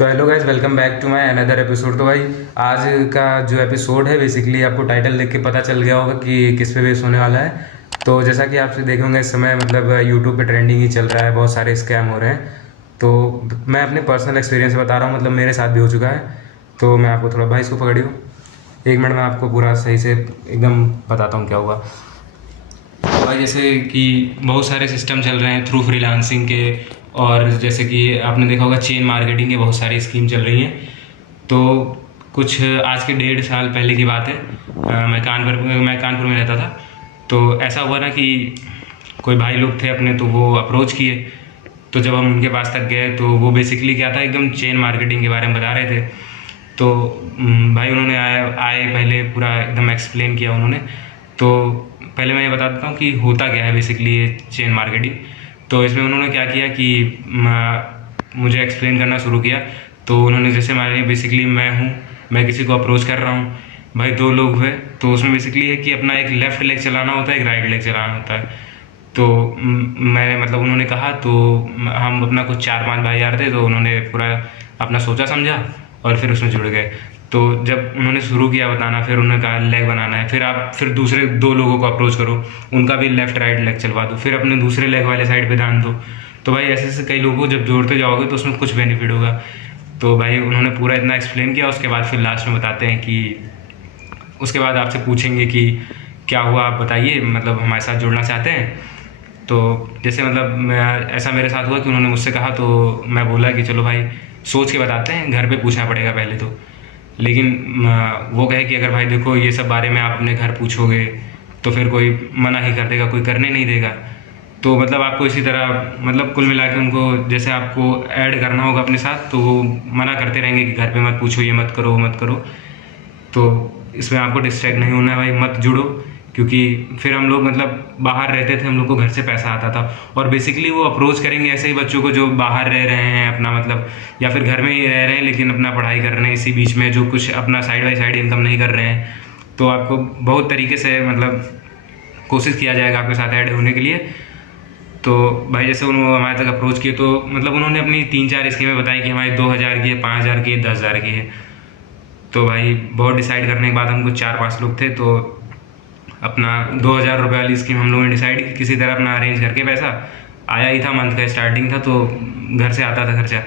तो hello guys, welcome back to my another episode. तो भाई आज का जो एपिसोड है बेसिकली आपको टाइटल देख के पता चल गया होगा कि किस पे बेस होने वाला है। तो जैसा कि आप देखे होंगे इस समय मतलब यूट्यूब पे ट्रेंडिंग ही चल रहा है, बहुत सारे स्कैम हो रहे हैं। तो मैं अपने पर्सनल एक्सपीरियंस बता रहा हूँ, मतलब मेरे साथ भी हो चुका है। तो मैं आपको थोड़ा, भाई इसको पकड़ियो एक मिनट में आपको पूरा सही से एकदम बताता हूँ क्या हुआ। तो भाई जैसे कि बहुत सारे सिस्टम चल रहे हैं थ्रू फ्रीलांसिंग के, और जैसे कि आपने देखा होगा चेन मार्केटिंग के बहुत सारी स्कीम चल रही हैं। तो कुछ आज के 1.5 साल पहले की बात है, मैं कानपुर में रहता था। तो ऐसा हुआ ना कि कोई भाई लोग थे अपने, तो वो अप्रोच किए। तो जब हम उनके पास तक गए तो वो बेसिकली क्या था, एकदम चेन मार्केटिंग के बारे में बता रहे थे। तो भाई उन्होंने आए पहले पूरा एकदम एक्सप्लेन किया उन्होंने। तो पहले मैं ये बता देता हूँ कि होता क्या है बेसिकली ये चेन मार्केटिंग। तो इसमें उन्होंने क्या किया कि मुझे एक्सप्लेन करना शुरू किया। तो उन्होंने जैसे बेसिकली मैं किसी को अप्रोच कर रहा हूँ, भाई 2 लोग हुए। तो उसमें बेसिकली है कि अपना एक लेफ़्ट लेग चलाना होता है, एक राइट लेग चलाना होता है। तो मैंने मतलब उन्होंने कहा, तो हम अपना कुछ 4-5 भाई यार थे, तो उन्होंने पूरा अपना सोचा समझा और फिर उसमें जुड़ गए। तो जब उन्होंने शुरू किया बताना, फिर उन्होंने कहा लेग बनाना है, फिर दूसरे 2 लोगों को अप्रोच करो, उनका भी लेफ्ट राइट लेग चलवा दो, फिर अपने दूसरे लेग वाले साइड पे ध्यान दो। तो भाई ऐसे ऐसे कई लोगों को जब जोड़ते जाओगे तो उसमें कुछ बेनिफिट होगा। तो भाई उन्होंने पूरा इतना एक्सप्लेन किया। उसके बाद फिर लास्ट में बताते हैं कि उसके बाद आपसे पूछेंगे कि क्या हुआ आप बताइए, मतलब हमारे साथ जुड़ना चाहते हैं। तो जैसे मतलब ऐसा मेरे साथ हुआ कि उन्होंने मुझसे कहा, तो मैं बोला कि चलो भाई सोच के बताते हैं, घर पे पूछना पड़ेगा पहले तो। लेकिन वो कहे कि अगर भाई देखो ये सब बारे में आप अपने घर पूछोगे तो फिर कोई मना ही कर देगा, कोई करने नहीं देगा। तो मतलब आपको इसी तरह मतलब कुल मिला के उनको जैसे आपको ऐड करना होगा अपने साथ, तो वो मना करते रहेंगे कि घर पे मत पूछो, ये मत करो, वो मत करो। तो इसमें आपको डिस्ट्रैक्ट नहीं होना है भाई, मत जुड़ो। क्योंकि फिर हम लोग मतलब बाहर रहते थे, हम लोग को घर से पैसा आता था, और बेसिकली वो अप्रोच करेंगे ऐसे ही बच्चों को जो बाहर रह रहे हैं अपना मतलब, या फिर घर में ही रह रहे हैं लेकिन अपना पढ़ाई कर रहे हैं इसी बीच में, जो कुछ अपना साइड बाई साइड इनकम नहीं कर रहे हैं। तो आपको बहुत तरीके से मतलब कोशिश किया जाएगा आपके साथ ऐड होने के लिए। तो भाई जैसे उन्होंने हमारे तक अप्रोच किए, तो मतलब उन्होंने अपनी 3-4 स्कीमें बताई कि हमारी 2000 की है, 5000 की है, 10,000 की है। तो भाई बहुत डिसाइड करने के बाद हम कुछ 4-5 लोग थे, तो अपना 2000 रुपये वाली स्कीम हम लोगों ने डिसाइड की, किसी तरह अपना अरेंज करके। पैसा आया ही था, मंथ का स्टार्टिंग था, तो घर से आता था खर्चा।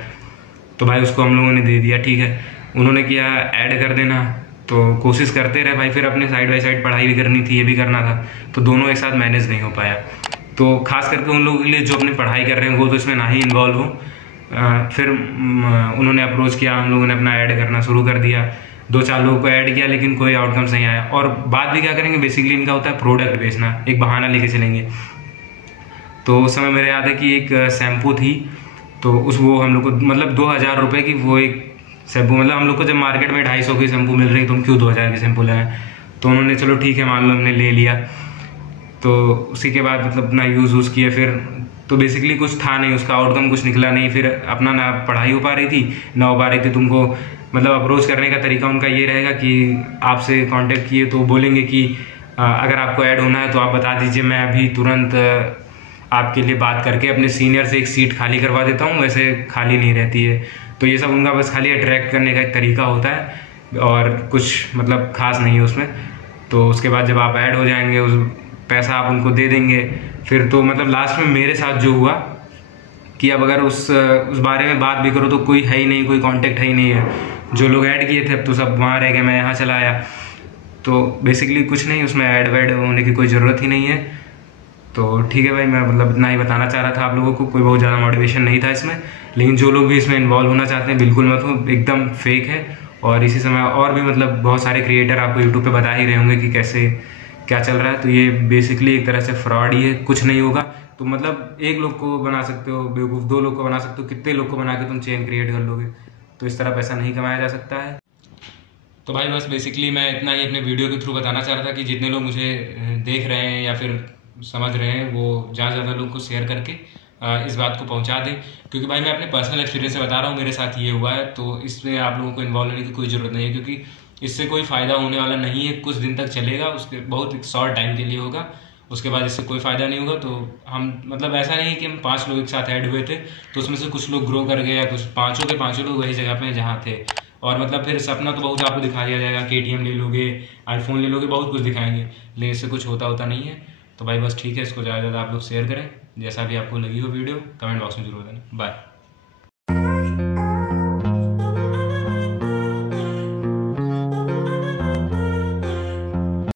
तो भाई उसको हम लोगों ने दे दिया, ठीक है। उन्होंने किया ऐड कर देना, तो कोशिश करते रहे भाई। फिर अपने साइड बाई साइड पढ़ाई भी करनी थी, ये भी करना था, तो दोनों एक साथ मैनेज नहीं हो पाया। तो खास करके उन लोगों के लिए जो अपनी पढ़ाई कर रहे हैं वो तो इसमें ना ही इन्वॉल्व हो। फिर उन्होंने अप्रोच किया, हम लोगों ने अपना ऐड करना शुरू कर दिया। 2-4 लोगों को ऐड किया लेकिन कोई आउटकम्स नहीं आया। और बात भी क्या करेंगे, बेसिकली इनका होता है प्रोडक्ट बेचना, एक बहाना लेके चलेंगे। तो उस समय मेरे याद है कि एक शैम्पू थी, तो वो हम लोग को मतलब 2000 रुपये की वो एक शैम्पू, मतलब हम लोग को जब मार्केट में 250 की शैम्पू मिल रही तो हम क्यों 2000 की शैम्पू लगाएं। तो उन्होंने चलो ठीक है मान लो, हमने ले लिया। तो उसी के बाद मतलब अपना यूज़ किए। फिर तो बेसिकली कुछ था नहीं, उसका आउटकम कुछ निकला नहीं। फिर अपना ना पढ़ाई हो पा रही थी ना हो पा रही थी। तुमको मतलब अप्रोच करने का तरीका उनका ये रहेगा कि आपसे कांटेक्ट किए तो बोलेंगे कि अगर आपको ऐड होना है तो आप बता दीजिए, मैं अभी तुरंत आपके लिए बात करके अपने सीनियर से एक सीट खाली करवा देता हूँ, वैसे खाली नहीं रहती है। तो ये सब उनका बस खाली अट्रैक्ट करने का एक तरीका होता है, और कुछ मतलब खास नहीं है उसमें। तो उसके बाद जब आप ऐड हो जाएंगे, उस पैसा आप उनको दे देंगे। फिर तो मतलब लास्ट में मेरे साथ जो हुआ कि अब अगर उस बारे में बात भी करो तो कोई है ही नहीं, कोई कांटेक्ट है ही नहीं है। जो लोग ऐड किए थे अब तो सब वहाँ रह गए, मैं यहाँ चला आया। तो बेसिकली कुछ नहीं, उसमें ऐड वैड होने की कोई ज़रूरत ही नहीं है। तो ठीक है भाई, मैं मतलब इतना ही बताना चाह रहा था आप लोगों को, कोई बहुत ज़्यादा मोटिवेशन नहीं था इसमें। लेकिन जो लोग भी इसमें इन्वॉल्व होना चाहते हैं बिल्कुल मत हो, एकदम फेक है। और इसी समय और भी मतलब बहुत सारे क्रिएटर आपको यूट्यूब पे बता ही रहे होंगे कि कैसे क्या चल रहा है। तो ये बेसिकली एक तरह से फ्रॉड ही है, कुछ नहीं होगा। तो मतलब 1 लोग को बना सकते हो बेवकूफ़, 2 लोग को बना सकते हो, कितने लोग को बना के तुम चेन क्रिएट कर लोगे। तो इस तरह पैसा नहीं कमाया जा सकता है। तो भाई बस बेसिकली मैं इतना ही अपने वीडियो के थ्रू बताना चाह रहा था कि जितने लोग मुझे देख रहे हैं या फिर समझ रहे हैं, वो ज़्यादा लोग को शेयर करके इस बात को पहुंचा दें। क्योंकि भाई मैं अपने पर्सनल एक्सपीरियंस से बता रहा हूँ, मेरे साथ ये हुआ है। तो इसमें आप लोगों को इन्वॉल्व होने की कोई ज़रूरत नहीं है, क्योंकि इससे कोई फ़ायदा होने वाला नहीं है। कुछ दिन तक चलेगा, उसके बहुत शॉर्ट टाइम के लिए होगा, उसके बाद इससे कोई फ़ायदा नहीं होगा। तो हम मतलब ऐसा नहीं कि हम 5 लोग एक साथ ऐड हुए थे तो उसमें से कुछ लोग ग्रो कर गए या कुछ पाँचों के पाँचों लोग वही जगह पे जहाँ थे। और मतलब फिर सपना तो बहुत आपको दिखा दिया जाएगा, KTM ले लोगे, आईफोन ले लोगे, बहुत कुछ दिखाएंगे, लेकिन इससे कुछ होता नहीं है। तो भाई बस ठीक है, इसको ज़्यादा से ज़्यादा आप लोग शेयर करें। जैसा भी आपको लगी हो वीडियो कमेंट बॉक्स में जरूर देना। बाय।